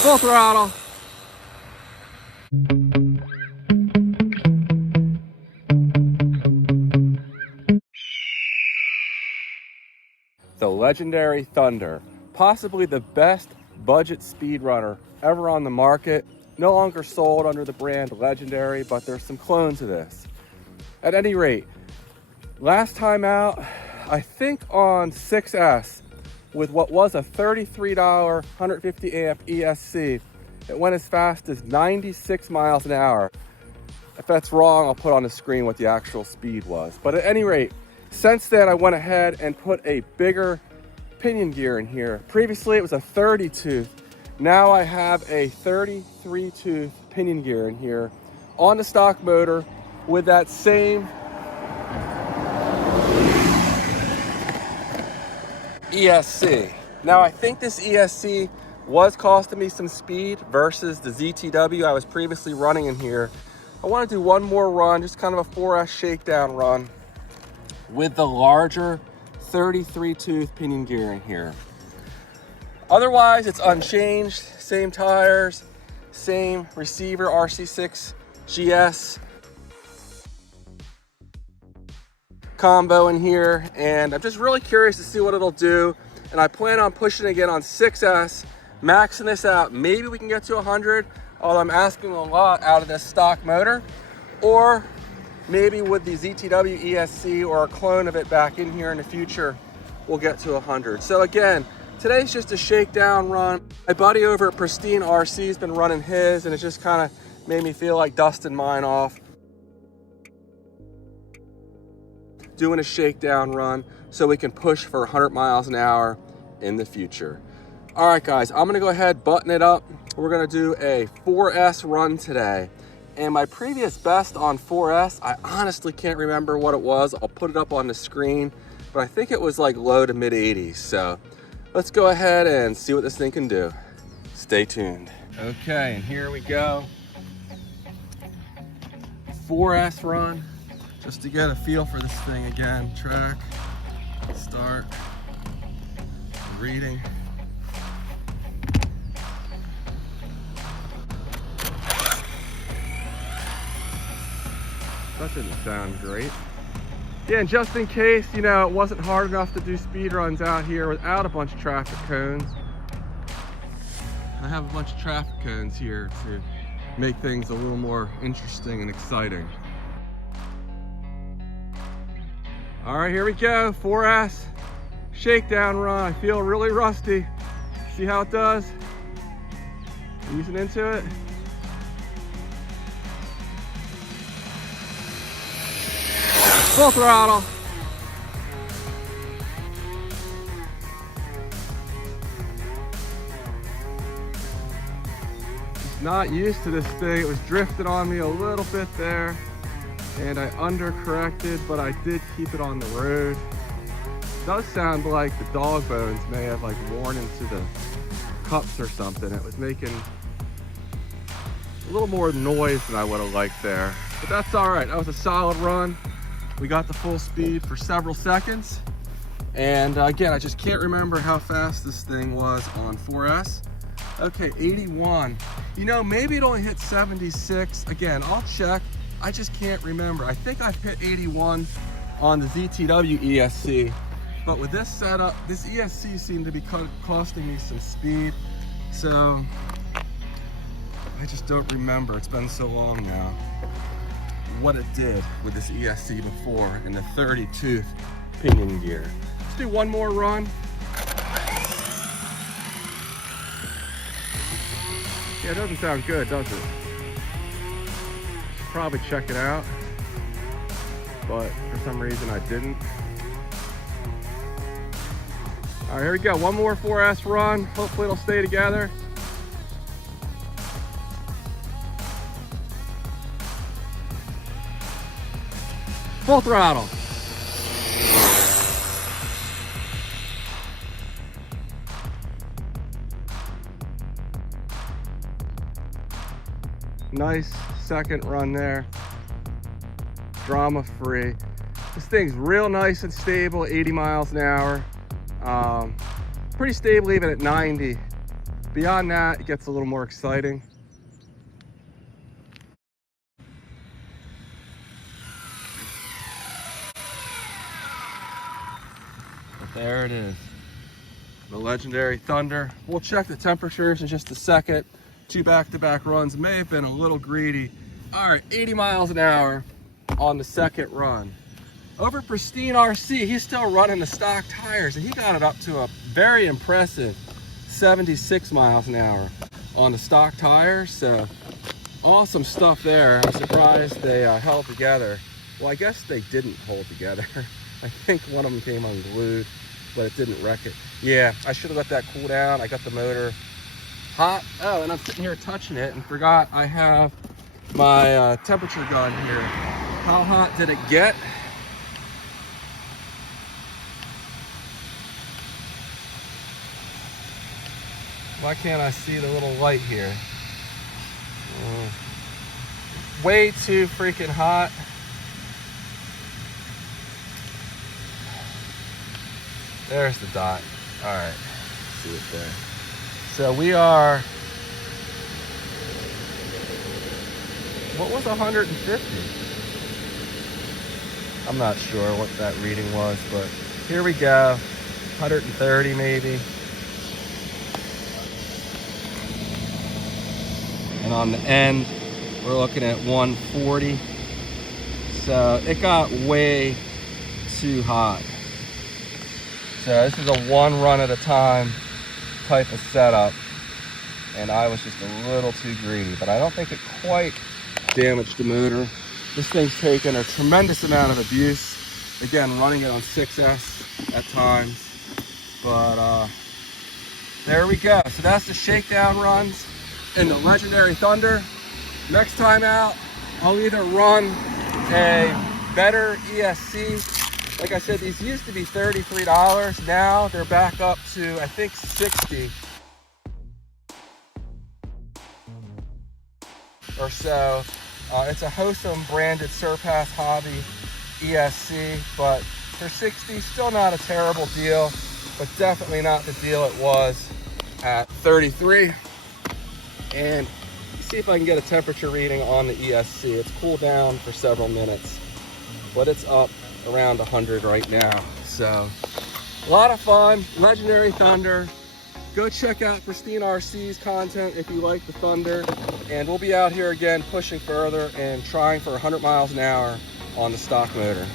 Full throttle. The Laegendary Thunder, possibly the best budget speedrunner ever on the market. No longer sold under the brand Laegendary, but there's some clones of this. At any rate, last time out, I think on 6S, with what was a $33 150 amp ESC, it went as fast as 96 miles an hour. If that's wrong, I'll put on the screen what the actual speed was. But at any rate, since then I went ahead and put a bigger pinion gear in here. Previously it was a 30 tooth. Now I have a 33 tooth pinion gear in here on the stock motor with that same ESC. Now I think this ESC was costing me some speed versus the ZTW I was previously running in here. I want to do one more run, just kind of a 4S shakedown run with the larger 33 tooth pinion gear in here. Otherwise it's unchanged, same tires, same receiver, RC6 GS combo in here, and I'm just really curious to see what it'll do. And I plan on pushing again on 6S, maxing this out. Maybe we can get to 100, although I'm asking a lot out of this stock motor, or maybe with the ZTW ESC or a clone of it back in here in the future, we'll get to 100. So again, today's just a shakedown run. My buddy over at Pristine RC has been running his, and it just kind of made me feel like dusting mine off. Doing a shakedown run so we can push for 100 miles an hour in the future. All right, guys, I'm gonna go ahead, button it up. We're gonna do a 4S run today. And my previous best on 4S, I honestly can't remember what it was. I'll put it up on the screen, but I think it was like low to mid 80s. So let's go ahead and see what this thing can do. Stay tuned. Okay, and here we go. 4S run, just to get a feel for this thing again. Track, start, reading. That didn't sound great. Yeah, and just in case, you know, it wasn't hard enough to do speed runs out here without a bunch of traffic cones, I have a bunch of traffic cones here to make things a little more interesting and exciting. All right, here we go, 4S shakedown run. I feel really rusty. See how it does? Easing into it. Full throttle. Just not used to this thing. It was drifting on me a little bit there, and I undercorrected, but I did keep it on the road. It does sound like the dog bones may have like worn into the cups or something. It was making a little more noise than I would have liked there, but that's all right. That was a solid run. We got the full speed for several seconds. And again, I just can't remember how fast this thing was on 4S. Okay, 81. You know, maybe it only hit 76. Again, I'll check. I just can't remember. I think I've hit 81 on the ZTW ESC. But with this setup, this ESC seemed to be costing me some speed. So I just don't remember. It's been so long now. What it did with this ESC before in the 30 tooth pinion gear. Let's do one more run. Yeah, it doesn't sound good, does it? Should probably check it out, but for some reason I didn't. All right, here we go. One more 4S run. Hopefully it'll stay together. Full throttle. Nice second run there. Drama free. This thing's real nice and stable, 80 miles an hour. Pretty stable even at 90. Beyond that, it gets a little more exciting. But there it is, the Legendary Thunder. We'll check the temperatures in just a second. 2 back-to-back runs may have been a little greedy. All right, 80 miles an hour on the second run. Over Pristine RC, he's still running the stock tires, and he got it up to a very impressive 76 miles an hour on the stock tires. So awesome stuff there. I'm surprised they held together. Well, I guess they didn't hold together. I think one of them came unglued, but it didn't wreck it. Yeah, I should have let that cool down. I got the motor hot. Oh, and I'm sitting here touching it and forgot I have my temperature gun here. How hot did it get? Why can't I see the little light here? Way too freaking hot. There's the dot. All right, see it there. So we are, what was 150? I'm not sure what that reading was, but here we go. 130 maybe. And on the end, we're looking at 140. So it got way too hot. So this is a one run at a time type of setup. And I was just a little too greedy, but I don't think it quite damaged the motor. This thing's taken a tremendous amount of abuse. Again, running it on 6S at times. But there we go. So that's the shakedown runs in the Legendary Thunder. Next time out, I'll either run a better ESC. Like I said, these used to be $33. Now they're back up to, I think, 60 or so. It's a Hossam branded Surpass Hobby ESC, but for 60, still not a terrible deal, but definitely not the deal it was at 33. And see if I can get a temperature reading on the ESC. It's cooled down for several minutes, but it's up around 100 right now. So a lot of fun. Legendary Thunder. Go check out Pristine RC's content if you like the Thunder, and we'll be out here again pushing further and trying for 100 miles an hour on the stock motor.